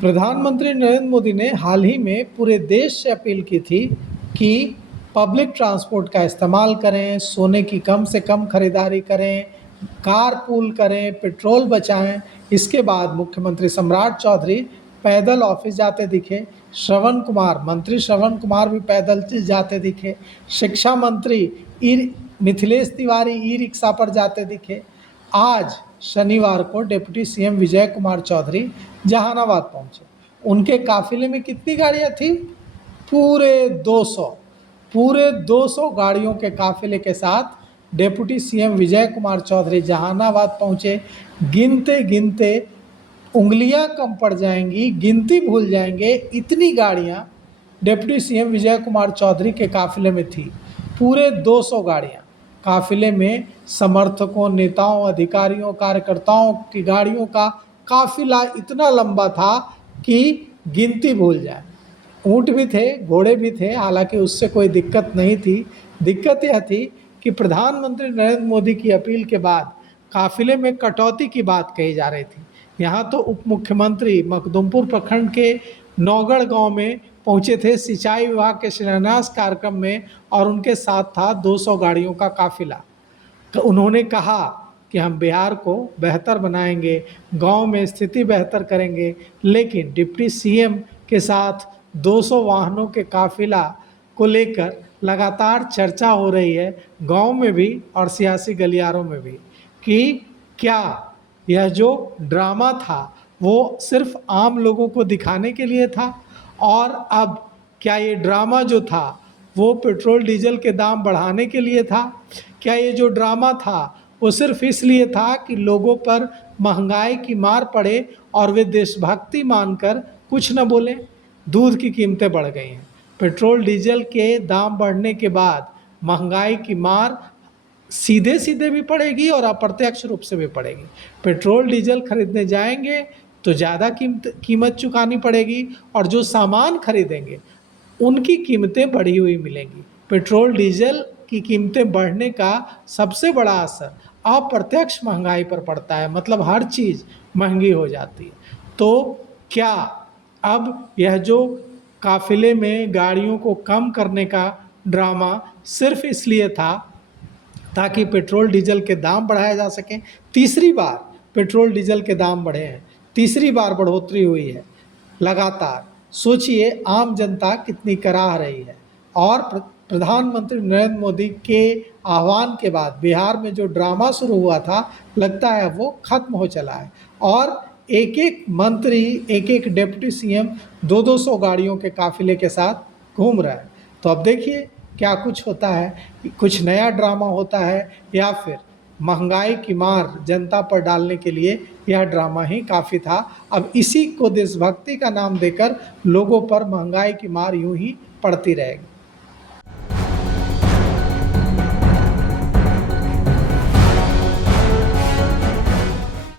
प्रधानमंत्री नरेंद्र मोदी ने हाल ही में पूरे देश से अपील की थी कि पब्लिक ट्रांसपोर्ट का इस्तेमाल करें, सोने की कम से कम खरीदारी करें, कारपूल करें, पेट्रोल बचाएं। इसके बाद मुख्यमंत्री सम्राट चौधरी पैदल ऑफिस जाते दिखे, मंत्री श्रवण कुमार भी पैदल जाते दिखे, शिक्षा मंत्री ई मिथिलेश तिवारी ई रिक्शा पर जाते दिखे। आज शनिवार को डिप्टी सीएम विजय कुमार चौधरी जहानाबाद पहुंचे। उनके काफिले में कितनी गाड़ियां थी? पूरे 200 पूरे 200 गाड़ियों के काफिले के साथ डिप्टी सीएम विजय कुमार चौधरी जहानाबाद पहुंचे। गिनते गिनते उंगलियां कम पड़ जाएंगी, गिनती भूल जाएंगे, इतनी गाड़ियां डिप्टी सीएम विजय कुमार चौधरी के काफिले में थी। पूरे 200 गाड़ियां काफिले में समर्थकों, नेताओं, अधिकारियों, कार्यकर्ताओं की गाड़ियों का काफिला इतना लंबा था कि गिनती भूल जाए। ऊँट भी थे, घोड़े भी थे, हालांकि उससे कोई दिक्कत नहीं थी। दिक्कत यह थी कि प्रधानमंत्री नरेंद्र मोदी की अपील के बाद काफिले में कटौती की बात कही जा रही थी। यहाँ तो उप मुख्यमंत्री मखदुमपुर प्रखंड के नौगढ़ गांव में पहुंचे थे सिंचाई विभाग के शिलान्यास कार्यक्रम में, और उनके साथ था 200 गाड़ियों का काफिला। तो उन्होंने कहा कि हम बिहार को बेहतर बनाएंगे, गांव में स्थिति बेहतर करेंगे, लेकिन डिप्टी सीएम के साथ 200 वाहनों के काफिला को लेकर लगातार चर्चा हो रही है गांव में भी और सियासी गलियारों में भी कि क्या यह जो ड्रामा था वो सिर्फ आम लोगों को दिखाने के लिए था, और अब क्या ये ड्रामा जो था वो पेट्रोल डीजल के दाम बढ़ाने के लिए था? क्या ये जो ड्रामा था वो सिर्फ इसलिए था कि लोगों पर महंगाई की मार पड़े और वे देशभक्ति मानकर कुछ न बोलें? दूध की कीमतें बढ़ गई हैं, पेट्रोल डीजल के दाम बढ़ने के बाद महंगाई की मार सीधे सीधे भी पड़ेगी और अप्रत्यक्ष रूप से भी पड़ेगी। पेट्रोल डीजल खरीदने जाएंगे तो ज़्यादा कीमत चुकानी पड़ेगी, और जो सामान खरीदेंगे उनकी कीमतें बढ़ी हुई मिलेंगी। पेट्रोल डीजल की कीमतें बढ़ने का सबसे बड़ा असर अप्रत्यक्ष महंगाई पर पड़ता है, मतलब हर चीज़ महंगी हो जाती है। तो क्या अब यह जो काफिले में गाड़ियों को कम करने का ड्रामा सिर्फ इसलिए था ताकि पेट्रोल डीजल के दाम बढ़ाए जा सकें? तीसरी बार पेट्रोल डीजल के दाम बढ़े हैं, तीसरी बार बढ़ोतरी हुई है लगातार। सोचिए आम जनता कितनी कराह रही है। और प्रधानमंत्री नरेंद्र मोदी के आह्वान के बाद बिहार में जो ड्रामा शुरू हुआ था, लगता है वो खत्म हो चला है, और एक एक मंत्री, एक एक डिप्टी सीएम 200 गाड़ियों के काफिले के साथ घूम रहा है। तो अब देखिए क्या कुछ होता है, कुछ नया ड्रामा होता है या फिर महंगाई की मार जनता पर डालने के लिए यह ड्रामा ही काफ़ी था। अब इसी को देशभक्ति का नाम देकर लोगों पर महंगाई की मार यूं ही पड़ती रहेगी।